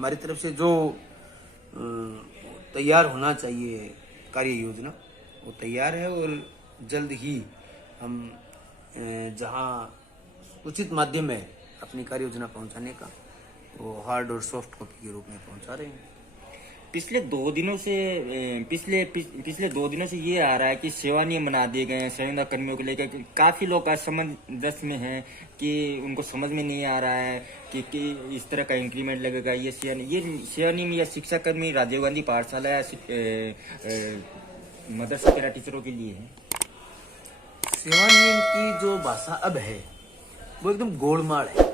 हमारी तरफ से जो तैयार होना चाहिए कार्य योजना वो तैयार है और जल्द ही हम जहां उचित माध्यम है अपनी कार्य योजना पहुंचाने का वो हार्ड और सॉफ्ट कॉपी के रूप में पहुंचा रहे हैं। पिछले 2 दिनों से पिछले 2 दिनों से ये आ रहा है कि सेवा नियम बना दिए गए हैं संविदा कर्मियों को लेकर। काफी लोग असमंजस में हैं कि उनको समझ में नहीं आ रहा है कि इस तरह का इंक्रीमेंट लगेगा। ये सेवा नियम या शिक्षा कर्मी राजीव गांधी पाठशाला या मदरसा के टीचरों के लिए है। सेवा नियम की जो भाषा अब है वो एकदम गोलमाल है।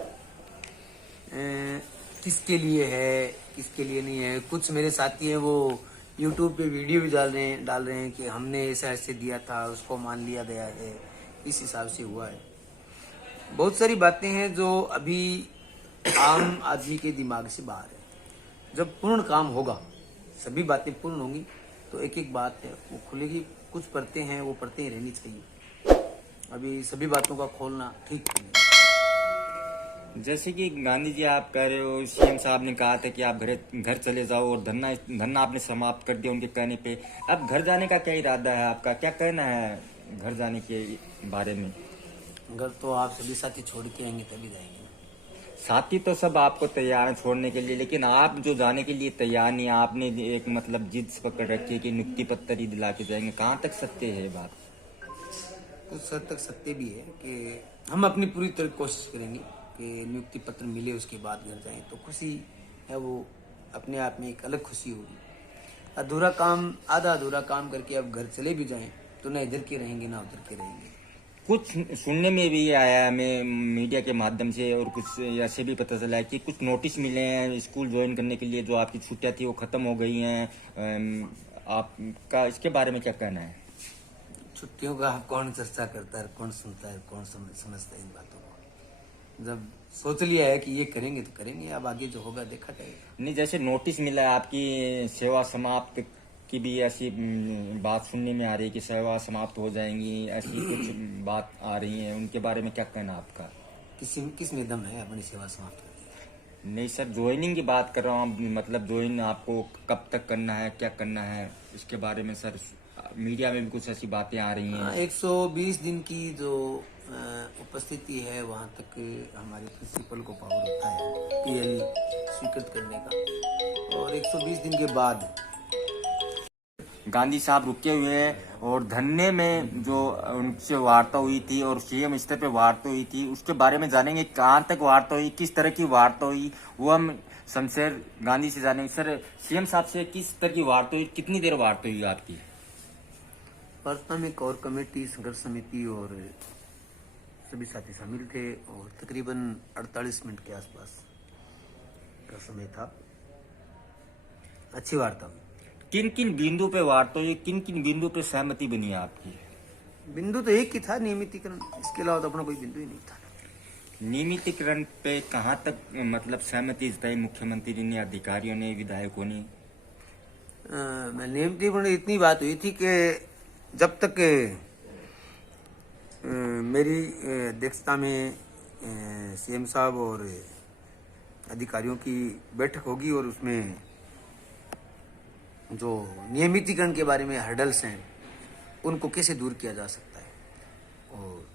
किसके लिए है किसके लिए नहीं है। कुछ मेरे साथी हैं वो YouTube पे वीडियो भी डाल रहे हैं कि हमने ऐसे दिया था उसको मान लिया गया है, इस हिसाब से हुआ है। बहुत सारी बातें हैं जो अभी आम आदमी के दिमाग से बाहर है। जब पूर्ण काम होगा, सभी बातें पूर्ण होंगी तो एक एक बात है वो खुलेगी। कुछ परतें हैं वो परतें ही रहनी चाहिए। अभी सभी बातों का खोलना ठीक नहीं है। जैसे कि गांधी जी आप कह रहे हो, सीएम साहब ने कहा था कि आप घर चले जाओ और धरना आपने समाप्त कर दिया उनके कहने पे। अब घर जाने का क्या इरादा है आपका, क्या कहना है घर जाने के बारे में? घर तो आप सभी साथी छोड़ के आएंगे तभी जाएंगे। साथी तो सब आपको तैयार हैं छोड़ने के लिए, लेकिन आप जो जाने के लिए तैयार नहीं, आपने एक मतलब जिद पकड़ रखी है कि नियुक्ति पत्र ही दिला के जाएंगे। कहाँ तक सत्य है ये बात? कुछ हद तक सत्य भी है कि हम अपनी पूरी तरह कोशिश करेंगे कि नियुक्ति पत्र मिले उसके बाद घर जाएं तो खुशी है वो अपने आप में एक अलग खुशी होगी। आधा अधूरा काम करके अब घर चले भी जाएं तो ना इधर के रहेंगे ना उधर के रहेंगे। कुछ सुनने में भी आया है हमें मीडिया के माध्यम से, और कुछ ऐसे भी पता चला है कि कुछ नोटिस मिले हैं स्कूल ज्वाइन करने के लिए, जो आपकी छुट्टियां थी वो खत्म हो गई हैं। आपका इसके बारे में क्या कहना है? छुट्टियों का अब कौन चर्चा करता है, कौन सुनता है, कौन समझता है इन बातों को। जब सोच लिया है कि ये करेंगे तो करेंगे, अब आगे जो होगा देखा जाएगा। नहीं, जैसे नोटिस मिला है आपकी सेवा समाप्त की भी ऐसी बात सुनने में आ रही है कि सेवा समाप्त हो जाएंगी, ऐसी कुछ बात आ रही है, उनके बारे में क्या कहना आपका? किस में दम है अपनी सेवा समाप्त कर दी? नहीं सर, ज्वाइनिंग की बात कर रहा हूँ। मतलब ज्वाइन आपको कब तक करना है, क्या करना है, इसके बारे में सर मीडिया में भी कुछ ऐसी बातें आ रही हैं। 120 दिन की जो उपस्थिति है वहां तक हमारे प्रिंसिपल को पावर होता है PL स्वीकृत करने का, और 120 दिन के बाद गांधी साहब रुके हुए हैं। और धरने में जो उनसे वार्ता हुई थी और सीएम स्तर पे वार्ता हुई थी, उसके बारे में जानेंगे। कहाँ तक वार्ता हुई, किस तरह की वार्ता हुई, वो हम शमशेर गांधी से जानेंगे। सर, सीएम साहब से किस तरह की वार्ता हुई, कितनी देर वार्ता हुई आपकी? वार्ता में कोर कमेटी, संघर्ष समिति और सभी साथी शामिल थे और तकरीबन 48 मिनट के आसपास का समय था। अच्छी वार्ता हुई। किन किन बिंदु पे वार्ता हुई, किन किन बिंदु पे सहमति बनी आपकी? बिंदु तो एक ही था, नियमितीकरण। इसके अलावा तो अपना कोई बिंदु ही नहीं था। नियमितीकरण पे कहाँ तक मतलब सहमति जताई मुख्यमंत्री ने, अधिकारियों ने, विधायकों ने? नियमितीकरण इतनी बात हुई थी कि जब तक मेरी अध्यक्षता में CM साहब और अधिकारियों की बैठक होगी और उसमें जो नियमितीकरण के बारे में हर्डल्स हैं उनको कैसे दूर किया जा सकता है। और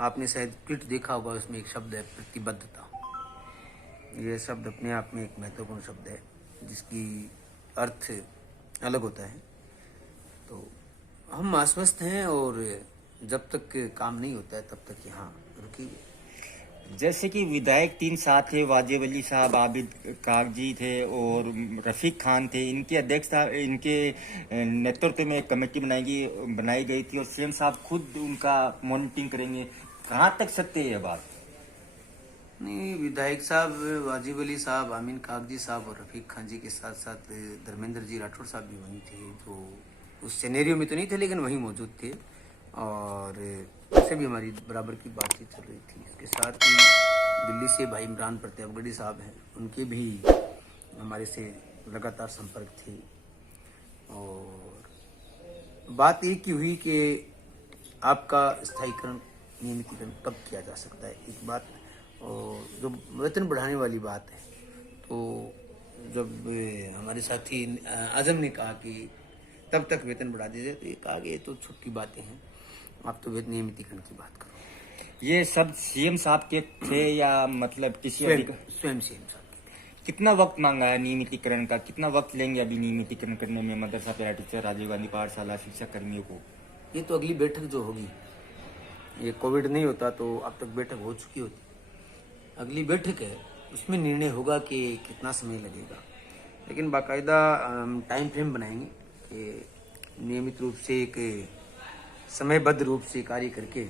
आपने शायद ट्वीट देखा होगा, उसमें एक शब्द है प्रतिबद्धता। ये शब्द अपने आप में एक महत्वपूर्ण शब्द है जिसकी अर्थ अलग होता है। तो हम आश्वस्त हैं और जब तक काम नहीं होता है तब तक यहाँ रुकेंगे। जैसे कि विधायक 3 साथ थे, वाजिब अली साहब, आबिद कागजी थे और रफीक खान थे। इनकी अध्यक्षता, इनके नेतृत्व में एक कमेटी बनाई गई थी और सीएम साहब खुद उनका मॉनिटरिंग करेंगे। कहाँ तक सत्य है ये बात? नहीं, विधायक साहब, वाजिब अली साहब, आमीन कागजी साहब और रफीक खान जी के साथ साथ धर्मेंद्र जी राठौर साहब भी वहीं थे। जो उस सिनेरियो में तो नहीं थे लेकिन वहीं मौजूद थे और उससे भी हमारी बराबर की बातचीत चल रही थी। इसके साथ ही दिल्ली से भाई इमरान प्रतापगढ़ी साहब हैं, उनके भी हमारे से लगातार संपर्क थे। और बात एक ही हुई कि आपका स्थायीकरण, नियमितीकरण कब किया जा सकता है, एक बात। और जो वेतन बढ़ाने वाली बात है तो जब हमारे साथी आजम ने कहा कि तब तक वेतन बढ़ा दीजिए, तो ये कहा कि ये तो छोटी बातें हैं, आप तो वेतन नियमितीकरण की बात करो। ये सब सीएम साहब के थे या मतलब किसी स्वयं अधिक- स्वयं से इंसान। कितना वक्त मांगा है नियमितीकरण का, कितना वक्त लेंगे अभी नियमितीकरण करने में मदरसा पैरा टीचर, राजीव गांधी पाठशाला शिक्षक कर्मियों को? ये तो अगली बैठक जो होगी, ये कोविड नहीं होता तो अब तक बैठक हो चुकी होती, अगली बैठक है उसमें निर्णय होगा कि कितना समय लगेगा। लेकिन बाकायदा टाइम फ्रेम बनाएंगे कि नियमित रूप से एक समयबद्ध रूप से कार्य करके